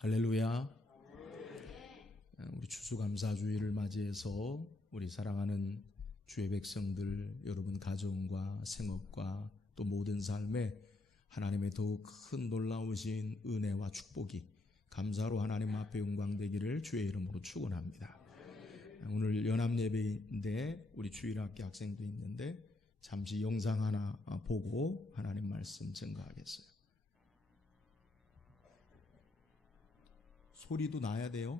할렐루야. 우리 추수감사주의를 맞이해서 우리 사랑하는 주의 백성들 여러분 가정과 생업과 또 모든 삶에 하나님의 더욱 큰 놀라우신 은혜와 축복이 감사로 하나님 앞에 영광되기를 주의 이름으로 축원합니다. 오늘 연합예배인데 우리 주일학교 학생도 있는데 잠시 영상 하나 보고 하나님 말씀 증거하겠어요. 소리도 나야 돼요.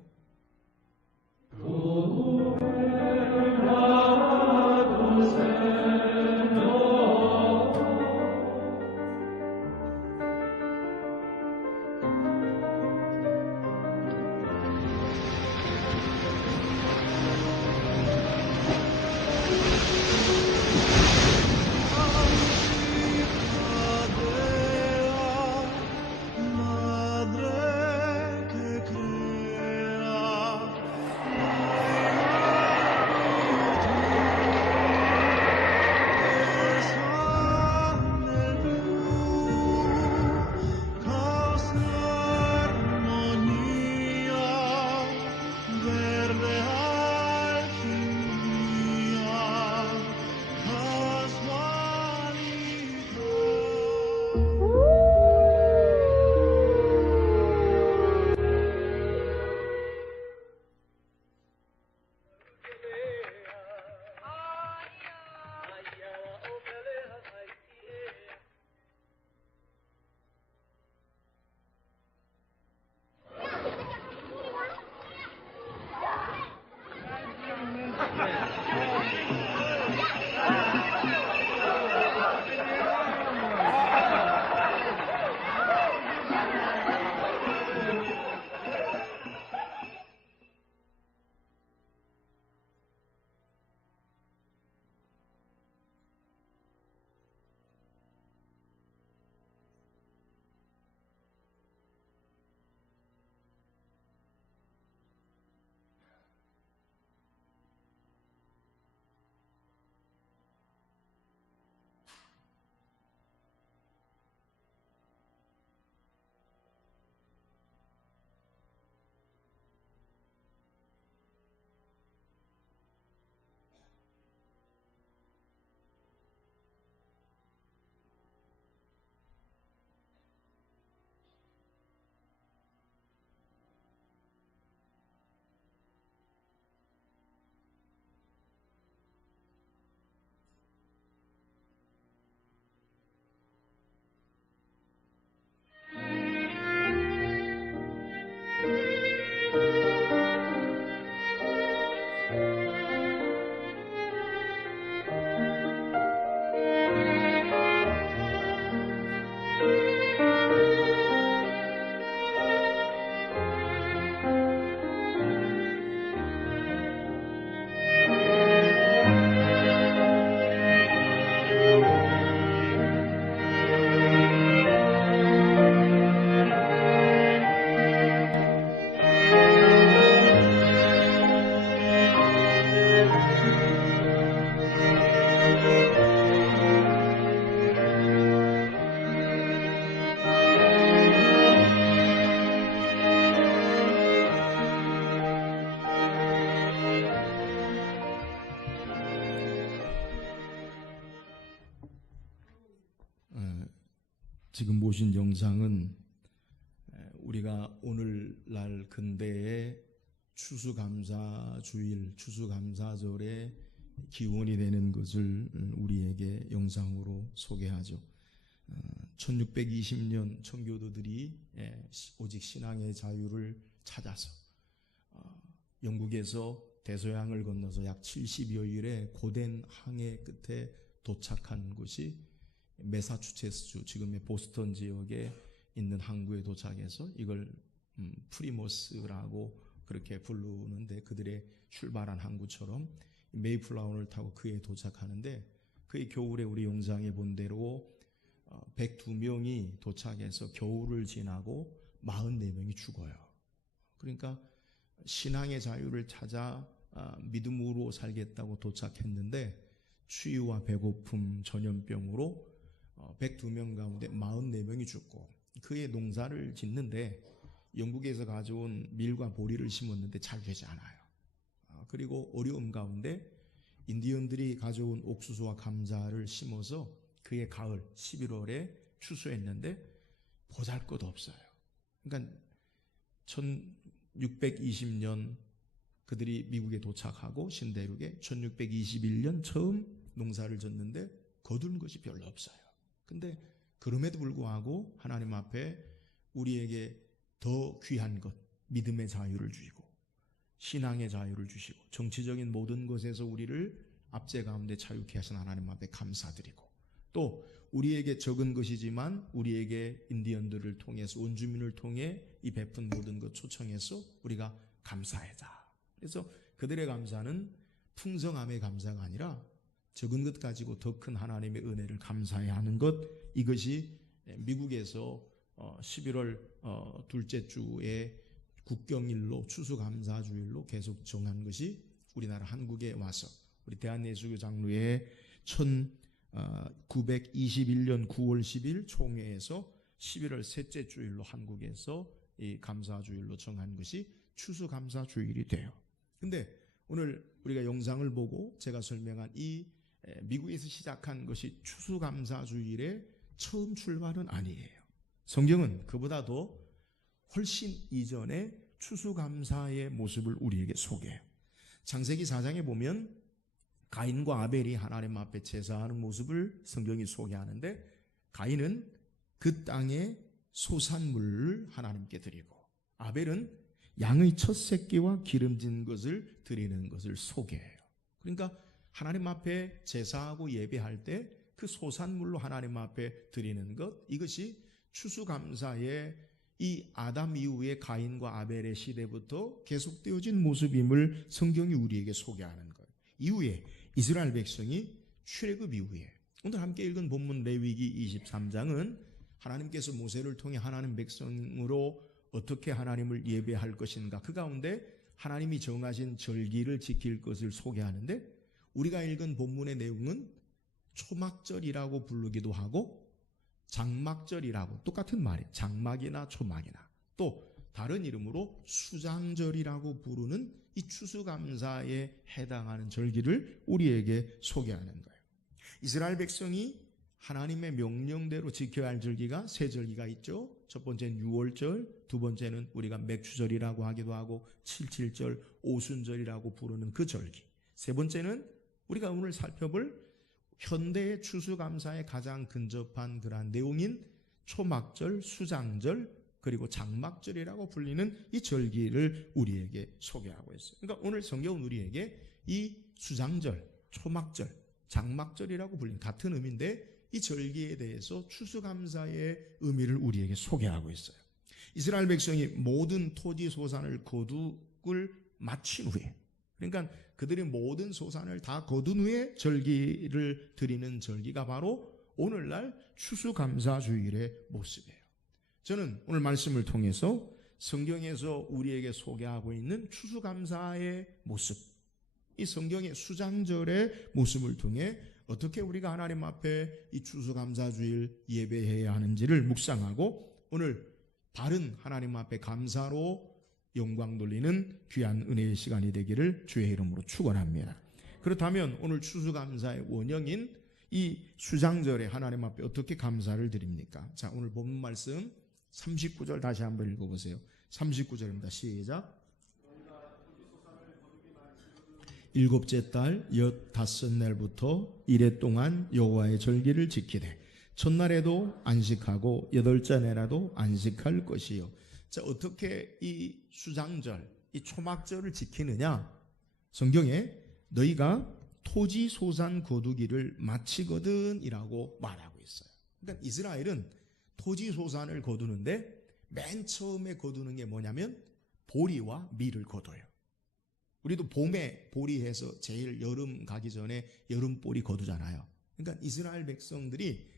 지금 보신 영상은 우리가 오늘날 근대의 추수감사주일, 추수감사절의 기원이 되는 것을 우리에게 영상으로 소개하죠. 1620년 청교도들이 오직 신앙의 자유를 찾아서 영국에서 대서양을 건너서 약 70여일의 고된 항해 끝에 도착한 곳이 매사추세츠주, 지금의 보스턴 지역에 있는 항구에 도착해서 이걸 프리머스라고 그렇게 부르는데, 그들의 출발한 항구처럼 메이플라워를 타고 그에 도착하는데, 그의 겨울에 우리 영상에 본 대로 102명이 도착해서 겨울을 지나고 44명이 죽어요. 그러니까 신앙의 자유를 찾아 믿음으로 살겠다고 도착했는데 추위와 배고픔, 전염병으로 102명 가운데 44명이 죽고, 그의 농사를 짓는데 영국에서 가져온 밀과 보리를 심었는데 잘 되지 않아요. 그리고 어려움 가운데 인디언들이 가져온 옥수수와 감자를 심어서 그해 가을 11월에 추수했는데 보잘것 없어요. 그러니까 1620년 그들이 미국에 도착하고 신대륙에 1621년 처음 농사를 졌는데 거둔 것이 별로 없어요. 근데 그럼에도 불구하고 하나님 앞에 우리에게 더 귀한 것, 믿음의 자유를 주시고 신앙의 자유를 주시고 정치적인 모든 것에서 우리를 압제 가운데 자유케 하신 하나님 앞에 감사드리고, 또 우리에게 적은 것이지만 우리에게 인디언들을 통해서 원주민을 통해 이 베푼 모든 것 초청해서 우리가 감사하자. 그래서 그들의 감사는 풍성함의 감사가 아니라 적은 것 가지고 더 큰 하나님의 은혜를 감사해야 하는 것, 이것이 미국에서 11월 둘째 주에 국경일로 추수감사주일로 계속 정한 것이 우리나라 한국에 와서 우리 대한예수교 장로회 1921년 9월 10일 총회에서 11월 셋째 주일로 한국에서 이 감사주일로 정한 것이 추수감사주일이 돼요. 근데 오늘 우리가 영상을 보고 제가 설명한 이 미국에서 시작한 것이 추수감사주일의 처음 출발은 아니에요. 성경은 그보다도 훨씬 이전에 추수감사의 모습을 우리에게 소개해요. 창세기 4장에 보면 가인과 아벨이 하나님 앞에 제사하는 모습을 성경이 소개하는데, 가인은 그 땅의 소산물을 하나님께 드리고 아벨은 양의 첫 새끼와 기름진 것을 드리는 것을 소개해요. 그러니까 하나님 앞에 제사하고 예배할 때 그 소산물로 하나님 앞에 드리는 것, 이것이 추수감사의 이 아담 이후의 가인과 아벨의 시대부터 계속되어진 모습임을 성경이 우리에게 소개하는 거예요. 이후에 이스라엘 백성이 출애굽 이후에 오늘 함께 읽은 본문 레위기 23장은 하나님께서 모세를 통해 하나님 백성으로 어떻게 하나님을 예배할 것인가, 그 가운데 하나님이 정하신 절기를 지킬 것을 소개하는데, 우리가 읽은 본문의 내용은 초막절이라고 부르기도 하고 장막절이라고, 똑같은 말이에요. 장막이나 초막이나 또 다른 이름으로 수장절이라고 부르는 이 추수감사에 해당하는 절기를 우리에게 소개하는 거예요. 이스라엘 백성이 하나님의 명령대로 지켜야 할 절기가 세 절기가 있죠. 첫 번째는 유월절, 두 번째는 우리가 맥추절이라고 하기도 하고 77절, 오순절이라고 부르는 그 절기, 세 번째는 우리가 오늘 살펴볼 현대의 추수감사에 가장 근접한 그러한 내용인 초막절, 수장절, 그리고 장막절이라고 불리는 이 절기를 우리에게 소개하고 있어요. 그러니까 오늘 성경은 우리에게 이 수장절, 초막절, 장막절이라고 불리는 같은 의미인데 이 절기에 대해서 추수감사의 의미를 우리에게 소개하고 있어요. 이스라엘 백성이 모든 토지 소산을 거두을 마친 후에, 그러니까 그들이 모든 소산을 다 거둔 후에 절기를 드리는 절기가 바로 오늘날 추수감사주일의 모습이에요. 저는 오늘 말씀을 통해서 성경에서 우리에게 소개하고 있는 추수감사의 모습, 이 성경의 수장절의 모습을 통해 어떻게 우리가 하나님 앞에 이 추수감사주일 예배해야 하는지를 묵상하고 오늘 바른 하나님 앞에 감사로 영광 돌리는 귀한 은혜의 시간이 되기를 주의 이름으로 축원합니다. 그렇다면 오늘 추수감사의 원형인 이 수장절에 하나님 앞에 어떻게 감사를 드립니까? 자, 오늘 본문 말씀 39절 다시 한번 읽어보세요. 39절입니다. 시작. 일곱째 달 15날부터 이래 동안 여호와의 절기를 지키되 첫날에도 안식하고 여덟째 날에도 안식할 것이요. 자, 어떻게 이 수장절, 이 초막절을 지키느냐? 성경에 너희가 토지 소산 거두기를 마치거든 이라고 말하고 있어요. 그러니까 이스라엘은 토지 소산을 거두는데 맨 처음에 거두는 게 뭐냐면 보리와 밀을 거둬요. 우리도 봄에 보리해서 제일 여름 가기 전에 여름보리 거두잖아요. 그러니까 이스라엘 백성들이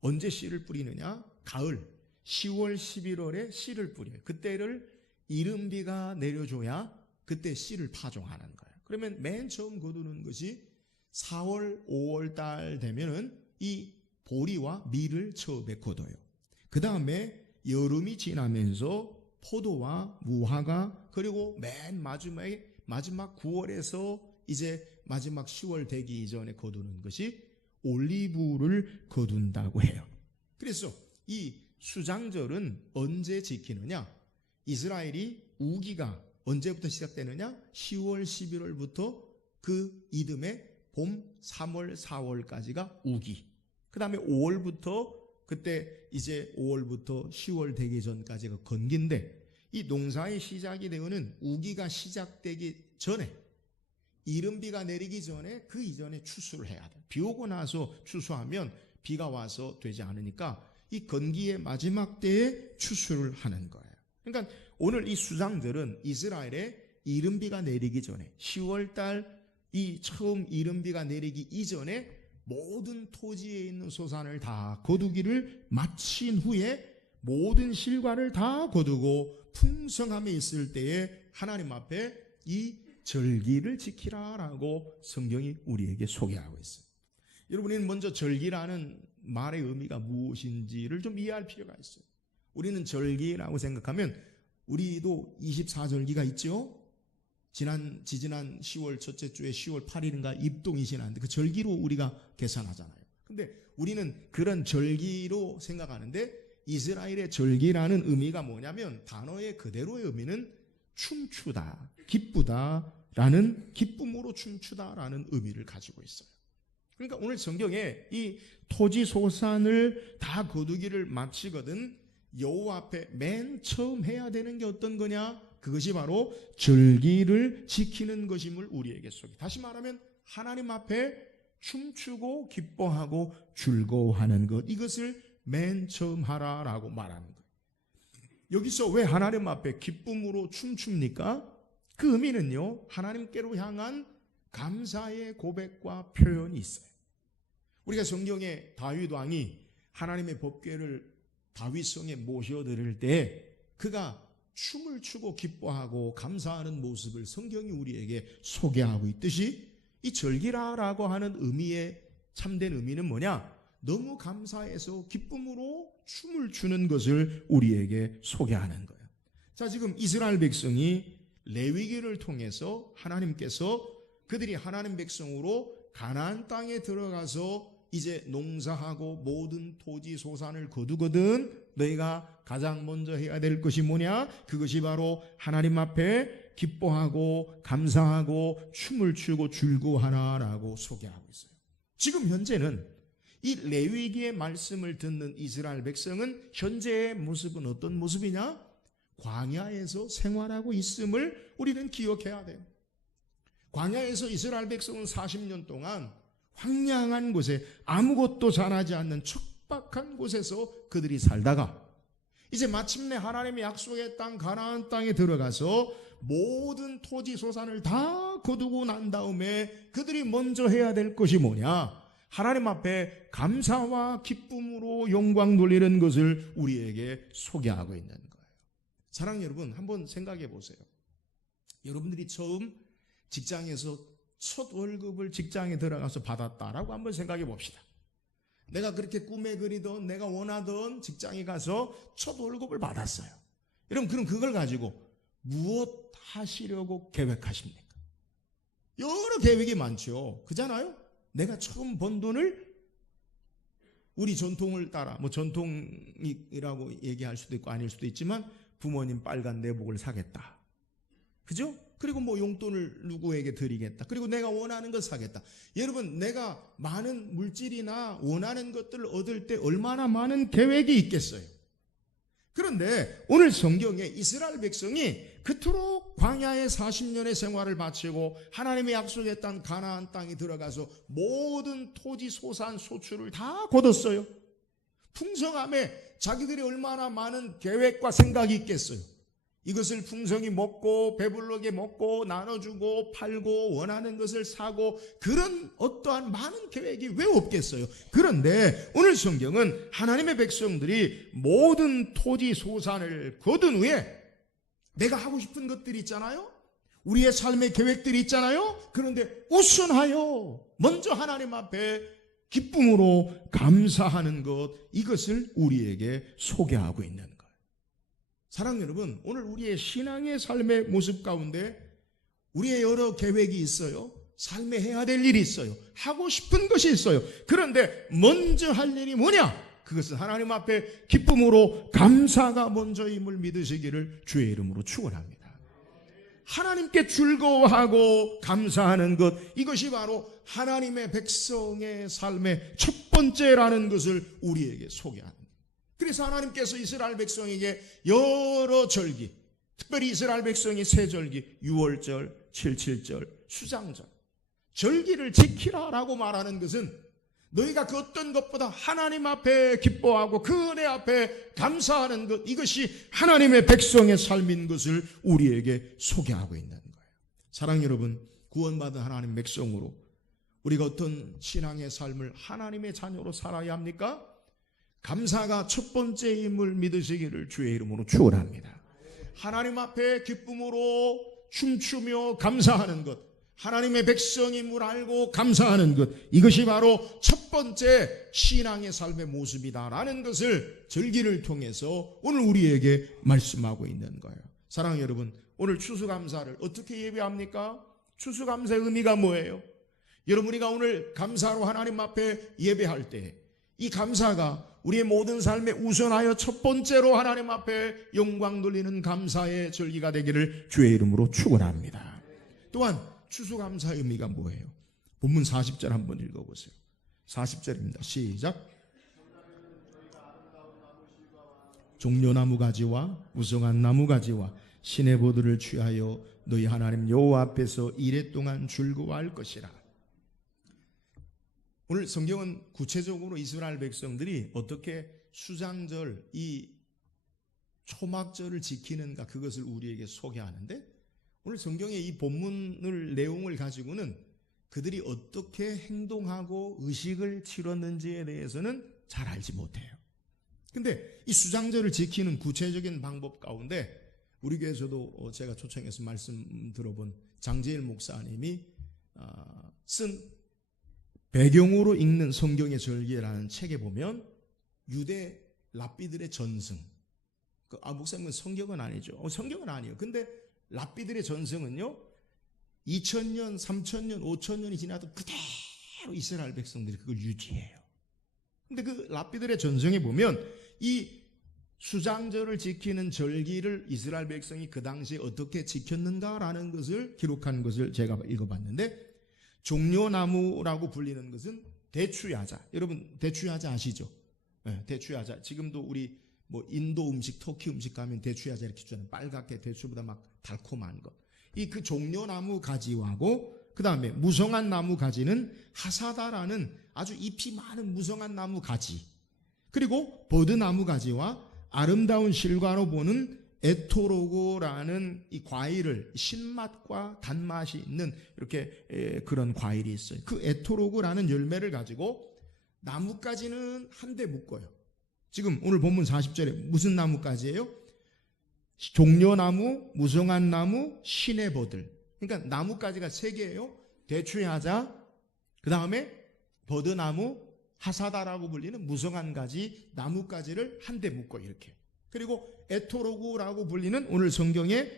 언제 씨를 뿌리느냐? 가을 10월 11월에 씨를 뿌려요. 그때를 이른비가 내려줘야 그때 씨를 파종하는 거예요. 그러면 맨 처음 거두는 것이 4월 5월 달 되면은 이 보리와 밀을 처음에 거둬요. 그 다음에 여름이 지나면서 포도와 무화과, 그리고 맨 마지막 9월에서 이제 마지막 10월 되기 이전에 거두는 것이 올리브를 거둔다고 해요. 그래서 이 수장절은 언제 지키느냐? 이스라엘이 우기가 언제부터 시작되느냐? 10월, 11월부터 그 이듬해 봄 3월, 4월까지가 우기. 그 다음에 5월부터 그때 이제 5월부터 10월 되기 전까지가 건기인데, 이 농사의 시작이 되어는 우기가 시작되기 전에, 이른비가 내리기 전에 그 이전에 추수를 해야 돼. 비 오고 나서 추수하면 비가 와서 되지 않으니까 이 건기의 마지막 때에 추수를 하는 거예요. 그러니까 오늘 이 수장들은 이스라엘의 이른비가 내리기 전에 10월달 이 처음 이른비가 내리기 이전에 모든 토지에 있는 소산을 다 거두기를 마친 후에 모든 실과를 다 거두고 풍성함에 있을 때에 하나님 앞에 이 절기를 지키라라고 성경이 우리에게 소개하고 있어요. 여러분은 먼저 절기라는 말의 의미가 무엇인지를 좀 이해할 필요가 있어요. 우리는 절기라고 생각하면 우리도 24절기가 있죠. 지지난 10월 첫째 주에 10월 8일인가 입동이 지났는데 그 절기로 우리가 계산하잖아요. 근데 우리는 그런 절기로 생각하는데 이스라엘의 절기라는 의미가 뭐냐면 단어의 그대로의 의미는 춤추다, 기쁘다라는, 기쁨으로 춤추다라는 의미를 가지고 있어요. 그러니까 오늘 성경에 이 토지 소산을 다 거두기를 마치거든 여호와 앞에 맨 처음 해야 되는 게 어떤 거냐? 그것이 바로 절기를 지키는 것임을 우리에게 소개. 다시 말하면 하나님 앞에 춤추고 기뻐하고 즐거워하는 것, 이것을 맨 처음 하라라고 말하는 거예요. 여기서 왜 하나님 앞에 기쁨으로 춤춥니까? 그 의미는요, 하나님께로 향한 감사의 고백과 표현이 있어요. 우리가 성경에 다윗 왕이 하나님의 법궤를 다윗성에 모셔드릴 때 그가 춤을 추고 기뻐하고 감사하는 모습을 성경이 우리에게 소개하고 있듯이 이 절기라라고 하는 의미의 참된 의미는 뭐냐? 너무 감사해서 기쁨으로 춤을 추는 것을 우리에게 소개하는 거예요. 자, 지금 이스라엘 백성이 레위기를 통해서 하나님께서 그들이 하나님 백성으로 가나안 땅에 들어가서 이제 농사하고 모든 토지 소산을 거두거든 너희가 가장 먼저 해야 될 것이 뭐냐? 그것이 바로 하나님 앞에 기뻐하고 감사하고 춤을 추고 즐거워하라라고 소개하고 있어요. 지금 현재는 이 레위기의 말씀을 듣는 이스라엘 백성은 현재의 모습은 어떤 모습이냐? 광야에서 생활하고 있음을 우리는 기억해야 돼요. 광야에서 이스라엘 백성은 40년 동안 황량한 곳에 아무것도 자라지 않는 척박한 곳에서 그들이 살다가 이제 마침내 하나님의 약속의 땅 가나안 땅에 들어가서 모든 토지 소산을 다 거두고 난 다음에 그들이 먼저 해야 될 것이 뭐냐? 하나님 앞에 감사와 기쁨으로 영광 돌리는 것을 우리에게 소개하고 있는 거예요. 사랑하는 여러분, 한번 생각해 보세요. 여러분들이 처음 직장에서 첫 월급을 직장에 들어가서 받았다라고 한번 생각해 봅시다. 내가 그렇게 꿈에 그리던 내가 원하던 직장에 가서 첫 월급을 받았어요. 여러분, 그럼 그걸 가지고 무엇 하시려고 계획하십니까? 여러 계획이 많죠. 그잖아요? 내가 처음 번 돈을 우리 전통을 따라, 뭐 전통이라고 얘기할 수도 있고 아닐 수도 있지만 부모님 빨간 내복을 사겠다. 그죠? 그리고 뭐 용돈을 누구에게 드리겠다. 그리고 내가 원하는 것 사겠다. 여러분, 내가 많은 물질이나 원하는 것들을 얻을 때 얼마나 많은 계획이 있겠어요. 그런데 오늘 성경에 이스라엘 백성이 그토록 광야의 40년의 생활을 마치고 하나님의 약속의 땅 가나안 땅에 들어가서 모든 토지 소산 소출을 다 거뒀어요. 풍성함에 자기들이 얼마나 많은 계획과 생각이 있겠어요. 이것을 풍성히 먹고 배불르게 먹고 나눠주고 팔고 원하는 것을 사고 그런 어떠한 많은 계획이 왜 없겠어요? 그런데 오늘 성경은 하나님의 백성들이 모든 토지 소산을 거둔 후에 내가 하고 싶은 것들이 있잖아요. 우리의 삶의 계획들이 있잖아요. 그런데 우선하여 먼저 하나님 앞에 기쁨으로 감사하는 것, 이것을 우리에게 소개하고 있는 거예요. 사랑하는 여러분, 오늘 우리의 신앙의 삶의 모습 가운데 우리의 여러 계획이 있어요. 삶에 해야 될 일이 있어요. 하고 싶은 것이 있어요. 그런데 먼저 할 일이 뭐냐? 그것은 하나님 앞에 기쁨으로 감사가 먼저임을 믿으시기를 주의 이름으로 축원합니다. 하나님께 즐거워하고 감사하는 것, 이것이 바로 하나님의 백성의 삶의 첫 번째라는 것을 우리에게 소개하는 거예요. 그래서 하나님께서 이스라엘 백성에게 여러 절기, 특별히 이스라엘 백성이 세 절기, 유월절, 칠칠절, 수장절, 절기를 지키라라고 말하는 것은 너희가 그 어떤 것보다 하나님 앞에 기뻐하고 그 은혜 앞에 감사하는 것, 이것이 하나님의 백성의 삶인 것을 우리에게 소개하고 있는 거예요. 사랑하는 여러분, 구원받은 하나님 백성으로 우리가 어떤 신앙의 삶을 하나님의 자녀로 살아야 합니까? 감사가 첫 번째임을 믿으시기를 주의 이름으로 축원합니다. 하나님 앞에 기쁨으로 춤추며 감사하는 것, 하나님의 백성임을 알고 감사하는 것, 이것이 바로 첫 번째 신앙의 삶의 모습이다라는 것을 절기를 통해서 오늘 우리에게 말씀하고 있는 거예요. 사랑하는 여러분, 오늘 추수감사를 어떻게 예배합니까? 추수감사의 의미가 뭐예요? 여러분이가 오늘 감사로 하나님 앞에 예배할 때 이 감사가 우리의 모든 삶에 우선하여 첫 번째로 하나님 앞에 영광 돌리는 감사의 절기가 되기를 주의 이름으로 축원합니다. 또한 추수감사의 의미가 뭐예요? 본문 40절 한번 읽어보세요. 40절입니다. 시작. 종려나무 가지와 무성한 나무 가지와 신의 보들을 취하여 너희 하나님 여호와 앞에서 이랫동안 즐거워할 것이라. 오늘 성경은 구체적으로 이스라엘 백성들이 어떻게 수장절, 이 초막절을 지키는가, 그것을 우리에게 소개하는데, 오늘 성경의 이 본문을 내용을 가지고는 그들이 어떻게 행동하고 의식을 치렀는지에 대해서는 잘 알지 못해요. 근데 이 수장절을 지키는 구체적인 방법 가운데 우리 교회에서도 제가 초청해서 말씀 들어본 장재일 목사님이 쓴 배경으로 읽는 성경의 절기라는 책에 보면 유대 랍비들의 전승, 목사님은 성경은 아니죠. 성경은 아니에요. 근데 랍비들의 전승은요, 2000년, 3000년, 5000년이 지나도 그대로 이스라엘 백성들이 그걸 유지해요. 근데 그 랍비들의 전승에 보면 이 수장절을 지키는 절기를 이스라엘 백성이 그 당시에 어떻게 지켰는가라는 것을 기록한 것을 제가 읽어봤는데, 종려나무라고 불리는 것은 대추야자. 여러분 대추야자 아시죠? 네, 대추야자. 지금도 우리 뭐 인도 음식, 터키 음식 가면 대추야자 이렇게 주잖아요. 빨갛게 대추보다 막 달콤한 것. 이 그 종려나무 가지하고 그 다음에 무성한 나무 가지는 하사다라는 아주 잎이 많은 무성한 나무 가지, 그리고 버드나무 가지와 아름다운 실과로 보는 에토로고라는 이 과일을, 신맛과 단맛이 있는 이렇게 그런 과일이 있어요. 그 에토로고라는 열매를 가지고 나뭇가지는 한 대 묶어요. 지금 오늘 본문 40절에 무슨 나뭇가지예요? 종려나무, 무성한 나무, 신의 버들. 그러니까 나뭇가지가 세 개예요. 대추야자, 그 다음에 버드나무, 하사다라고 불리는 무성한 가지, 나뭇가지를 한 대 묶어 이렇게. 그리고 에토로구라고 불리는 오늘 성경에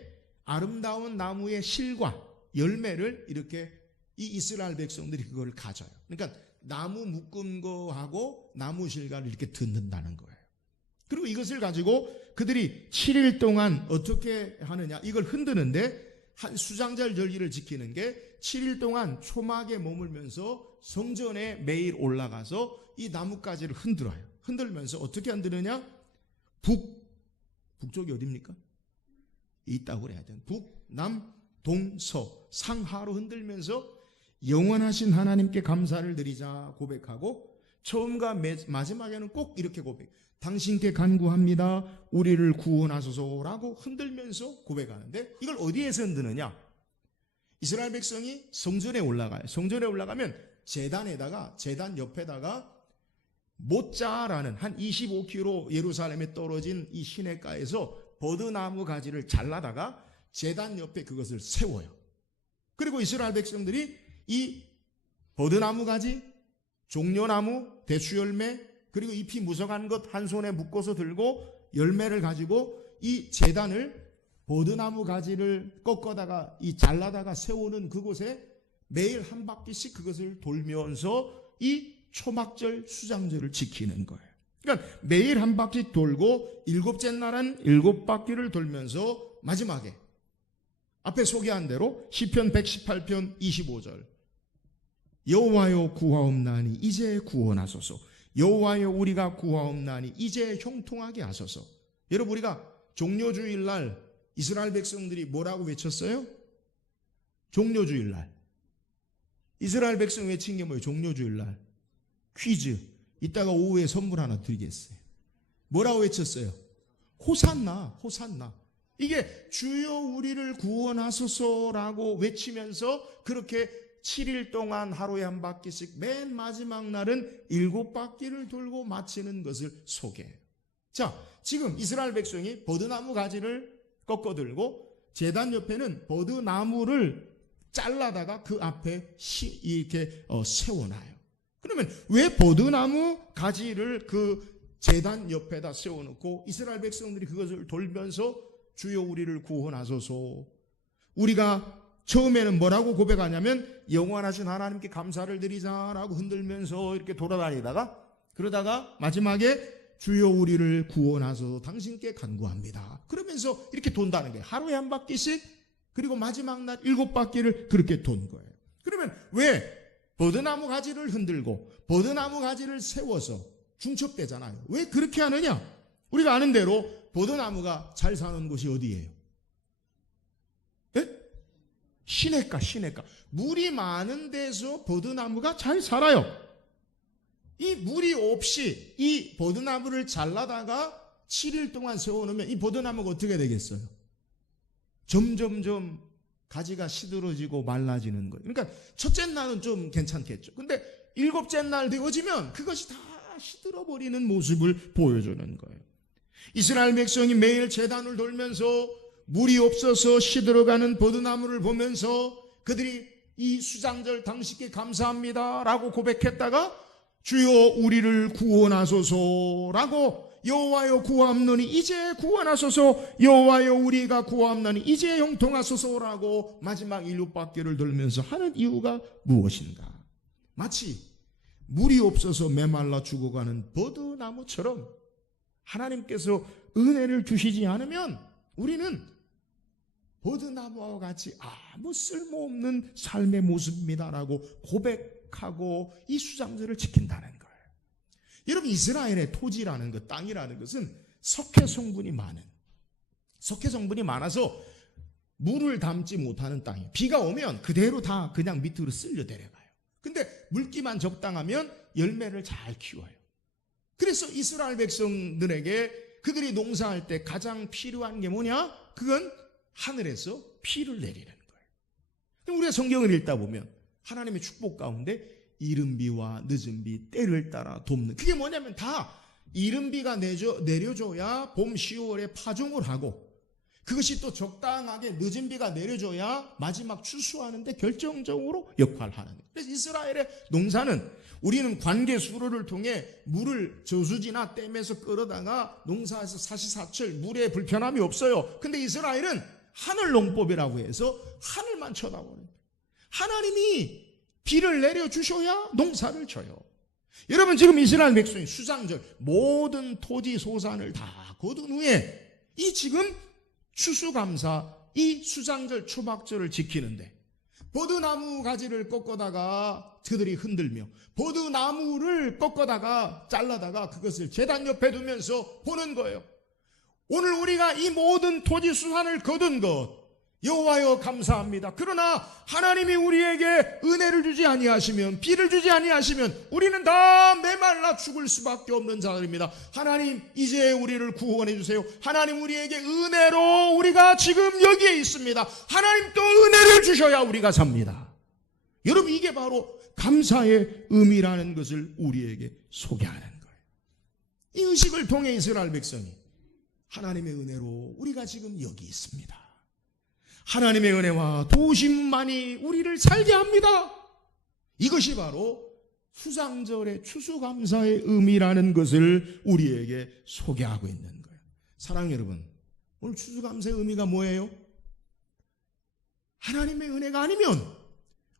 아름다운 나무의 실과 열매를 이렇게 이 이스라엘 백성들이 그걸 가져요. 그러니까 나무 묶은 거하고 나무 실과를 이렇게 듣는다는 거예요. 그리고 이것을 가지고 그들이 7일 동안 어떻게 하느냐, 이걸 흔드는데, 한 수장절 절기를 지키는 게 7일 동안 초막에 머물면서 성전에 매일 올라가서 이 나뭇가지를 흔들어요. 흔들면서 어떻게 흔드느냐? 북쪽이 어디입니까? 있다고 그래야 돼요. 북, 남, 동, 서, 상하로 흔들면서 영원하신 하나님께 감사를 드리자 고백하고, 처음과 마지막에는 꼭 이렇게 고백, 당신께 간구합니다, 우리를 구원하소서라고 흔들면서 고백하는데, 이걸 어디에서 흔드느냐? 이스라엘 백성이 성전에 올라가요. 성전에 올라가면 제단에다가, 제단 옆에다가 모짜라는 한 25km 예루살렘에 떨어진 이 시내가에서 버드나무 가지를 잘라다가 제단 옆에 그것을 세워요. 그리고 이스라엘 백성들이 이 버드나무 가지, 종려나무, 대추열매, 그리고 잎이 무성한 것 한 손에 묶어서 들고 열매를 가지고 이 제단을 버드나무 가지를 꺾어다가 이 잘라다가 세우는 그곳에 매일 한 바퀴씩 그것을 돌면서 이 초막절 수장절을 지키는 거예요. 그러니까 매일 한 바퀴 돌고 일곱째 날은 일곱 바퀴를 돌면서 마지막에 앞에 소개한 대로 시편 118편 25절 여호와여 구하옵나니 이제 구원하소서. 여호와여 우리가 구하옵나니 이제 형통하게 하소서. 여러분, 우리가 종료주일날 이스라엘 백성들이 뭐라고 외쳤어요? 종료주일날 이스라엘 백성 외친 게 뭐예요? 종료주일날 퀴즈. 이따가 오후에 선물 하나 드리겠어요. 뭐라고 외쳤어요? 호산나, 호산나. 이게 주여 우리를 구원하소서라고 외치면서 그렇게 7일 동안 하루에 한 바퀴씩 맨 마지막 날은 7바퀴를 돌고 마치는 것을 소개해요. 자, 지금 이스라엘 백성이 버드나무 가지를 꺾어 들고 제단 옆에는 버드나무를 잘라다가 그 앞에 이렇게 세워놔요. 그러면 왜 버드나무 가지를 그 제단 옆에다 세워놓고 이스라엘 백성들이 그것을 돌면서 주여 우리를 구원하소서. 우리가 처음에는 뭐라고 고백하냐면 영원하신 하나님께 감사를 드리자라고 흔들면서 이렇게 돌아다니다가 그러다가 마지막에 주여 우리를 구원하소서 당신께 간구합니다. 그러면서 이렇게 돈다는 거예요. 하루에 한 바퀴씩, 그리고 마지막 날 7바퀴를 그렇게 돈 거예요. 그러면 왜 버드나무 가지를 흔들고 버드나무 가지를 세워서 중첩되잖아요. 왜 그렇게 하느냐? 우리가 아는 대로 버드나무가 잘 사는 곳이 어디예요? 예? 시냇가, 시냇가. 물이 많은 데서 버드나무가 잘 살아요. 이 물이 없이 이 버드나무를 잘라다가 7일 동안 세워놓으면 이 버드나무가 어떻게 되겠어요? 점점점 가지가 시들어지고 말라지는 거예요. 그러니까 첫째 날은 좀 괜찮겠죠. 근데 7째 날 되어지면 그것이 다 시들어버리는 모습을 보여주는 거예요. 이스라엘 백성이 매일 제단을 돌면서 물이 없어서 시들어가는 버드나무를 보면서 그들이 이 수장절 당신께 감사합니다 라고 고백했다가 주여 우리를 구원하소서라고 여호와여 구하옵노니 이제 구원하소서. 여호와여 우리가 구하옵나니 이제 형통하소서라고 마지막 7바퀴를 돌면서 하는 이유가 무엇인가? 마치 물이 없어서 메말라 죽어가는 버드나무처럼 하나님께서 은혜를 주시지 않으면 우리는 버드나무와 같이 아무 쓸모없는 삶의 모습입니다라고 고백하고 이 수장절을 지킨다는 거예요. 여러분, 이스라엘의 토지라는 것, 땅이라는 것은 석회 성분이 많아서 물을 담지 못하는 땅이에요. 비가 오면 그대로 다 그냥 밑으로 쓸려 내려가요. 근데 물기만 적당하면 열매를 잘 키워요. 그래서 이스라엘 백성들에게 그들이 농사할 때 가장 필요한 게 뭐냐? 그건 하늘에서 비를 내리는 거예요. 우리가 성경을 읽다 보면 하나님의 축복 가운데 이른 비와 늦은 비 때를 따라 돕는, 그게 뭐냐면 다 이른 비가 내려줘야 봄 10월에 파종을 하고 그것이 또 적당하게 늦은 비가 내려줘야 마지막 추수하는데 결정적으로 역할을 하는 거예요. 그래서 이스라엘의 농사는 우리는 관계 수로를 통해 물을 저수지나 댐에서 끌어다가 농사에서 사시사철 물에 불편함이 없어요. 근데 이스라엘은 하늘 농법이라고 해서 하늘만 쳐다보는 거예요. 하나님이 비를 내려주셔야 농사를 져요. 여러분, 지금 이스라엘 백성이 수장절 모든 토지 소산을 다 거둔 후에 이 지금 추수감사 이 수장절 초막절을 지키는데 버드나무 가지를 꺾어다가 그들이 흔들며 버드나무를 꺾어다가 잘라다가 그것을 제단 옆에 두면서 보는 거예요. 오늘 우리가 이 모든 토지 수산을 거둔 것 여호와여 감사합니다. 그러나 하나님이 우리에게 은혜를 주지 아니하시면, 비를 주지 아니하시면 우리는 다 메말라 죽을 수밖에 없는 자들입니다. 하나님 이제 우리를 구원해 주세요. 하나님 우리에게 은혜로 우리가 지금 여기에 있습니다. 하나님 또 은혜를 주셔야 우리가 삽니다. 여러분, 이게 바로 감사의 의미라는 것을 우리에게 소개하는 거예요. 이 의식을 통해 이스라엘 백성이 하나님의 은혜로 우리가 지금 여기 있습니다. 하나님의 은혜와 도우심만이 우리를 살게 합니다. 이것이 바로 수장절의 추수감사의 의미라는 것을 우리에게 소개하고 있는 거예요. 사랑하는 여러분, 오늘 추수감사의 의미가 뭐예요? 하나님의 은혜가 아니면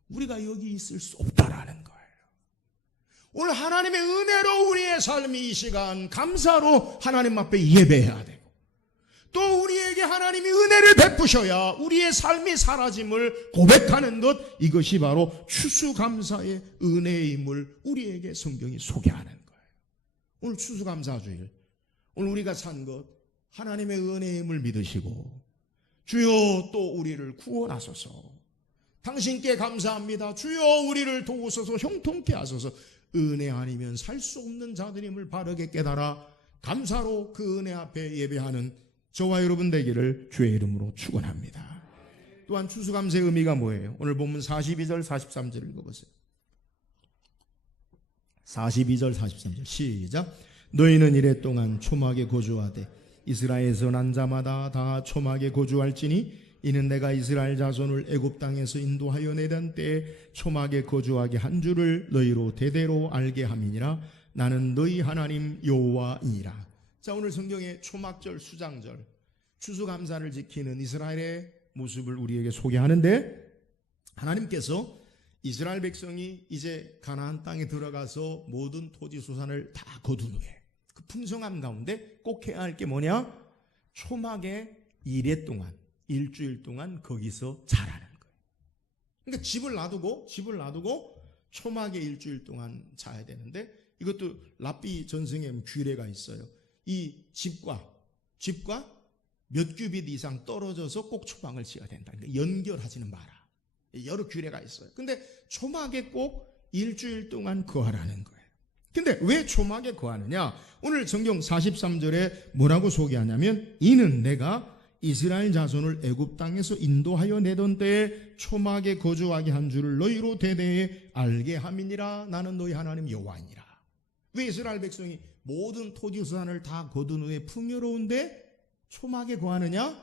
우리가 여기 있을 수 없다라는 거예요. 오늘 하나님의 은혜로 우리의 삶이 이 시간 감사로 하나님 앞에 예배해야 되고, 또 우리에게 하나님이 은혜를 베푸셔야 우리의 삶이 사라짐을 고백하는 것, 이것이 바로 추수감사의 은혜임을 우리에게 성경이 소개하는 거예요. 오늘 추수감사주일, 오늘 우리가 산 것 하나님의 은혜임을 믿으시고, 주여 또 우리를 구원하소서, 당신께 감사합니다, 주여 우리를 도우소서, 형통케 하소서, 은혜 아니면 살 수 없는 자들임을 바르게 깨달아 감사로 그 은혜 앞에 예배하는 저와 여러분 되기를 주의 이름으로 축원합니다. 또한 추수감사의 의미가 뭐예요? 오늘 본문 42절 43절 읽어보세요. 42절 43절 시작. 너희는 이랫동안 초막에 거주하되 이스라엘에서 난 자마다 다 초막에 거주할지니 이는 내가 이스라엘 자손을 애굽 땅에서 인도하여 내던 때에 초막에 거주하게 한 줄을 너희로 대대로 알게 함이니라. 나는 너희 하나님 여호와이니라. 자, 오늘 성경의 초막절, 수장절, 추수감사를 지키는 이스라엘의 모습을 우리에게 소개하는데, 하나님께서 이스라엘 백성이 이제 가나안 땅에 들어가서 모든 토지 소산을 다 거둔 후에 그 풍성함 가운데 꼭 해야 할 게 뭐냐? 초막에 이래 동안, 일주일 동안 거기서 자라는 거예요. 그러니까 집을 놔두고 초막에 일주일 동안 자야 되는데, 이것도 랍비 전승의 규례가 있어요. 이 집과 몇 규빗 이상 떨어져서 꼭 초막을 지어야 된다. 그러니까 연결하지는 마라. 여러 규례가 있어요. 근데 초막에 꼭 일주일 동안 거하라는 거예요. 근데 왜 초막에 거하느냐? 오늘 성경 43절에 뭐라고 소개하냐면, 이는 내가 이스라엘 자손을 애굽 땅에서 인도하여 내던 때에 초막에 거주하게 한 줄을 너희로 대대에 알게 함이니라. 나는 너희 하나님 여호와이니라. 왜 이스라엘 백성이 모든 토지 소산을 다 거둔 후에 풍요로운데 초막에 거하느냐?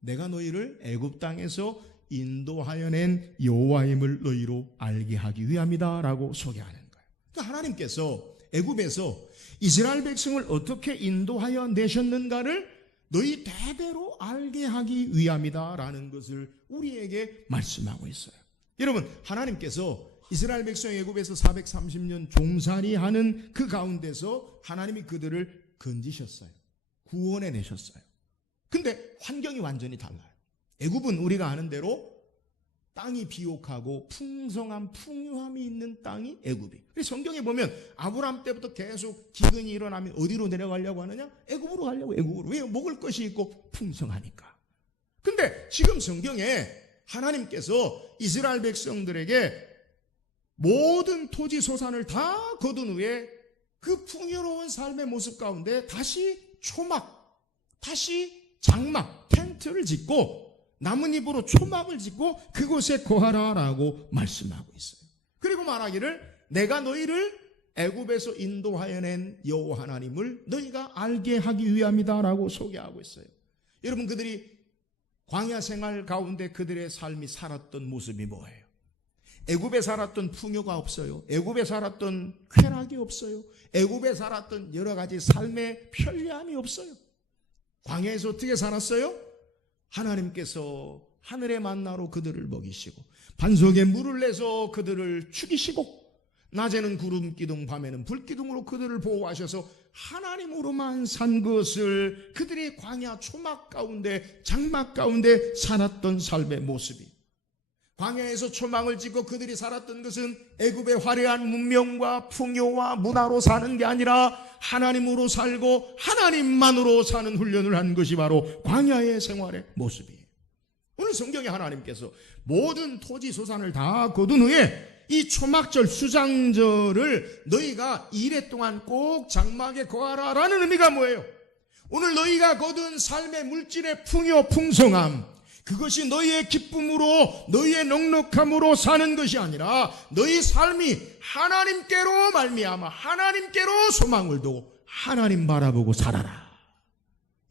내가 너희를 애굽 땅에서 인도하여 낸 여호와임을 너희로 알게 하기 위함이다 라고 소개하는 거예요. 그러니까 하나님께서 애굽에서 이스라엘 백성을 어떻게 인도하여 내셨는가를 너희 대대로 알게 하기 위함이다 라는 것을 우리에게 말씀하고 있어요. 여러분, 하나님께서 이스라엘 백성 애굽에서 430년 종살이하는 그 가운데서 하나님이 그들을 건지셨어요. 구원해 내셨어요. 근데 환경이 완전히 달라요. 애굽은 우리가 아는 대로 땅이 비옥하고 풍성한 풍요함이 있는 땅이 애굽이. 그래서 성경에 보면 아브라함 때부터 계속 기근이 일어나면 어디로 내려가려고 하느냐? 애굽으로 가려고. 애굽으로. 왜? 먹을 것이 있고 풍성하니까. 근데 지금 성경에 하나님께서 이스라엘 백성들에게 모든 토지 소산을 다 거둔 후에 그 풍요로운 삶의 모습 가운데 다시 초막, 다시 장막, 텐트를 짓고 나뭇잎으로 초막을 짓고 그곳에 거하라라고 말씀하고 있어요. 그리고 말하기를 내가 너희를 애굽에서 인도하여 낸 여호와 하나님을 너희가 알게 하기 위함이다라고 소개하고 있어요. 여러분, 그들이 광야 생활 가운데 그들의 삶이 살았던 모습이 뭐예요? 애굽에 살았던 풍요가 없어요. 애굽에 살았던 쾌락이 없어요. 애굽에 살았던 여러 가지 삶의 편리함이 없어요. 광야에서 어떻게 살았어요? 하나님께서 하늘의 만나로 그들을 먹이시고 반석에 물을 내서 그들을 죽이시고 낮에는 구름 기둥, 밤에는 불 기둥으로 그들을 보호하셔서 하나님으로만 산 것을 그들이 광야 초막 가운데, 장막 가운데 살았던 삶의 모습이, 광야에서 초막을 짓고 그들이 살았던 것은 애굽의 화려한 문명과 풍요와 문화로 사는 게 아니라 하나님으로 살고 하나님만으로 사는 훈련을 한 것이 바로 광야의 생활의 모습이에요. 오늘 성경에 하나님께서 모든 토지 소산을 다 거둔 후에 이 초막절, 수장절을 너희가 이래 동안 꼭 장막에 거하라 라는 의미가 뭐예요? 오늘 너희가 거둔 삶의 물질의 풍요, 풍성함, 그것이 너희의 기쁨으로, 너희의 넉넉함으로 사는 것이 아니라 너희 삶이 하나님께로 말미암아 하나님께로 소망을 두고 하나님 바라보고 살아라.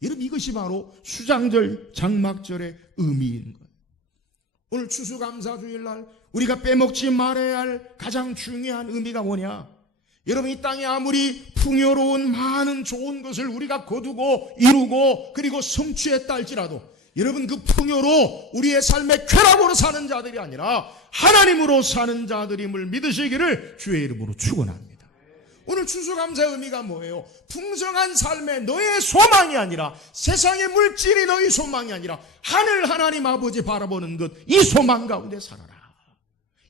여러분, 이것이 바로 수장절, 장막절의 의미인 거예요. 오늘 추수감사주일날 우리가 빼먹지 말아야 할 가장 중요한 의미가 뭐냐? 여러분, 이 땅에 아무리 풍요로운 많은 좋은 것을 우리가 거두고 이루고 그리고 성취했다 할지라도 여러분, 그 풍요로 우리의 삶의 쾌락으로 사는 자들이 아니라 하나님으로 사는 자들임을 믿으시기를 주의 이름으로 축원합니다. 오늘 추수감사의 의미가 뭐예요? 풍성한 삶에 너의 소망이 아니라, 세상의 물질이 너의 소망이 아니라 하늘 하나님 아버지 바라보는 것, 이 소망 가운데 살아라.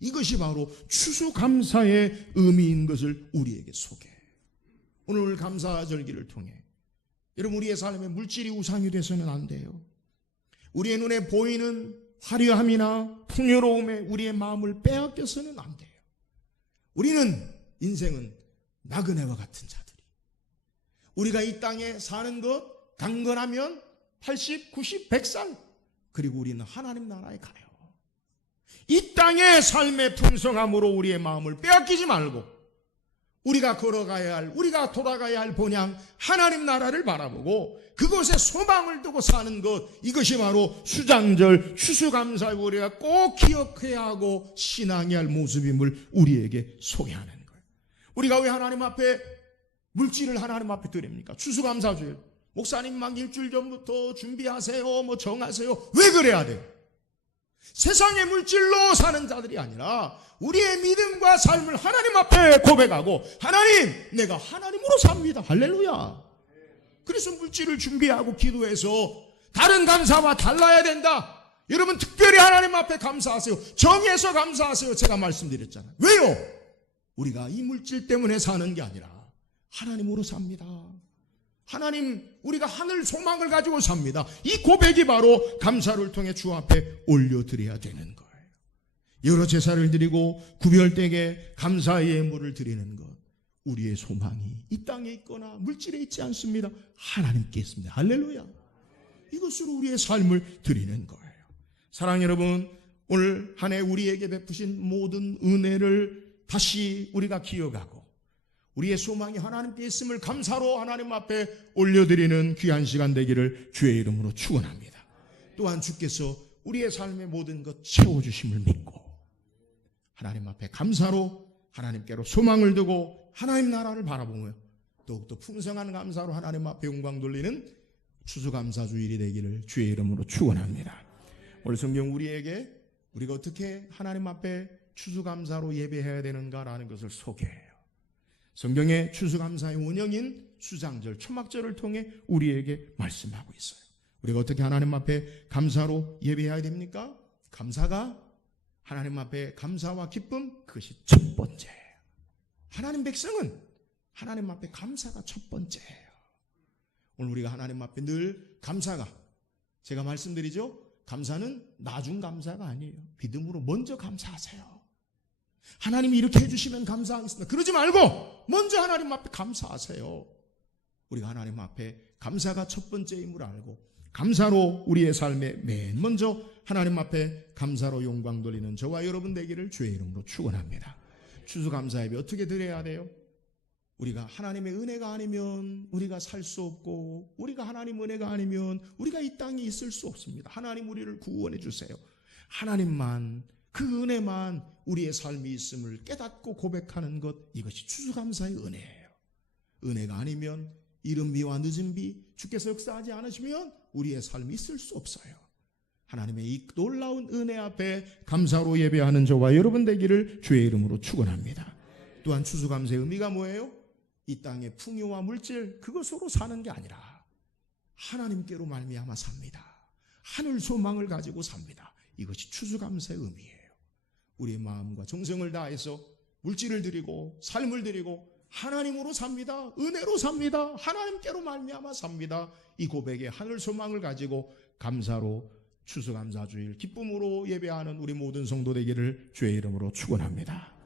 이것이 바로 추수감사의 의미인 것을 우리에게 소개해요. 오늘 감사절기를 통해 여러분, 우리의 삶에 물질이 우상이 돼서는 안 돼요. 우리의 눈에 보이는 화려함이나 풍요로움에 우리의 마음을 빼앗겨서는 안 돼요. 우리는, 인생은 나그네와 같은 자들이, 우리가 이 땅에 사는 것 강건하면 80, 90, 100살, 그리고 우리는 하나님 나라에 가요. 이 땅의 삶의 풍성함으로 우리의 마음을 빼앗기지 말고 우리가 걸어가야 할, 우리가 돌아가야 할 본향 하나님 나라를 바라보고 그것에 소망을 두고 사는 것, 이것이 바로 수장절 추수감사의 우리가 꼭 기억해야 하고 신앙해야 할 모습임을 우리에게 소개하는 거예요. 우리가 왜 하나님 앞에 물질을 하나님 앞에 드립니까? 추수감사주일, 목사님 막 일주일 전부터 준비하세요, 뭐 정하세요. 왜 그래야 돼요? 세상의 물질로 사는 자들이 아니라 우리의 믿음과 삶을 하나님 앞에 고백하고, 하나님, 내가 하나님으로 삽니다. 할렐루야. 그래서 물질을 준비하고 기도해서 다른 감사와 달라야 된다. 여러분, 특별히 하나님 앞에 감사하세요. 정해서 감사하세요. 제가 말씀드렸잖아요. 왜요? 우리가 이 물질 때문에 사는 게 아니라 하나님으로 삽니다. 하나님, 우리가 하늘 소망을 가지고 삽니다. 이 고백이 바로 감사를 통해 주 앞에 올려드려야 되는 거예요. 여러 제사를 드리고 구별되게 감사의 예물을 드리는 것, 우리의 소망이 이 땅에 있거나 물질에 있지 않습니다. 하나님께 있습니다. 할렐루야. 이것으로 우리의 삶을 드리는 거예요. 사랑하는 여러분, 오늘 한 해 우리에게 베푸신 모든 은혜를 다시 우리가 기억하고 우리의 소망이 하나님께 있음을 감사로 하나님 앞에 올려드리는 귀한 시간 되기를 주의 이름으로 축원합니다. 또한 주께서 우리의 삶의 모든 것 채워주심을 믿고 하나님 앞에 감사로 하나님께로 소망을 두고 하나님 나라를 바라보며 더욱더 풍성한 감사로 하나님 앞에 영광 돌리는 추수감사주일이 되기를 주의 이름으로 축원합니다. 오늘 성경 우리에게 우리가 어떻게 하나님 앞에 추수감사로 예배해야 되는가라는 것을 소개해요. 성경의 추수감사의 원형인 수장절, 초막절을 통해 우리에게 말씀하고 있어요. 우리가 어떻게 하나님 앞에 감사로 예배해야 됩니까? 감사가, 하나님 앞에 감사와 기쁨, 그것이 첫 번째예요. 하나님 백성은 하나님 앞에 감사가 첫 번째예요. 오늘 우리가 하나님 앞에 늘 감사가, 제가 말씀드리죠, 감사는 나중 감사가 아니에요. 믿음으로 먼저 감사하세요. 하나님이 이렇게 해주시면 감사하겠습니다. 그러지 말고 먼저 하나님 앞에 감사하세요. 우리가 하나님 앞에 감사가 첫 번째임을 알고 감사로 우리의 삶에 맨 먼저 하나님 앞에 감사로 영광 돌리는 저와 여러분 되기를 주의 이름으로 축원합니다. 추수감사 예배 어떻게 드려야 돼요? 우리가 하나님의 은혜가 아니면 우리가 살 수 없고, 우리가 하나님 은혜가 아니면 우리가 이 땅에 있을 수 없습니다. 하나님 우리를 구원해 주세요. 하나님만, 그 은혜만 우리의 삶이 있음을 깨닫고 고백하는 것, 이것이 추수감사의 은혜예요. 은혜가 아니면, 이른 비와 늦은 비, 주께서 역사하지 않으시면 우리의 삶이 있을 수 없어요. 하나님의 이 놀라운 은혜 앞에 감사로 예배하는 저와 여러분 되기를 주의 이름으로 축원합니다. 또한 추수감사의 의미가 뭐예요? 이 땅의 풍요와 물질, 그것으로 사는 게 아니라 하나님께로 말미암아 삽니다. 하늘 소망을 가지고 삽니다. 이것이 추수감사의 의미예요. 우리의 마음과 정성을 다해서 물질을 드리고 삶을 드리고 하나님으로 삽니다. 은혜로 삽니다. 하나님께로 말미암아 삽니다. 이 고백에 하늘 소망을 가지고 감사로 추수감사주일 기쁨으로 예배하는 우리 모든 성도 되기를 주의 이름으로 축원합니다.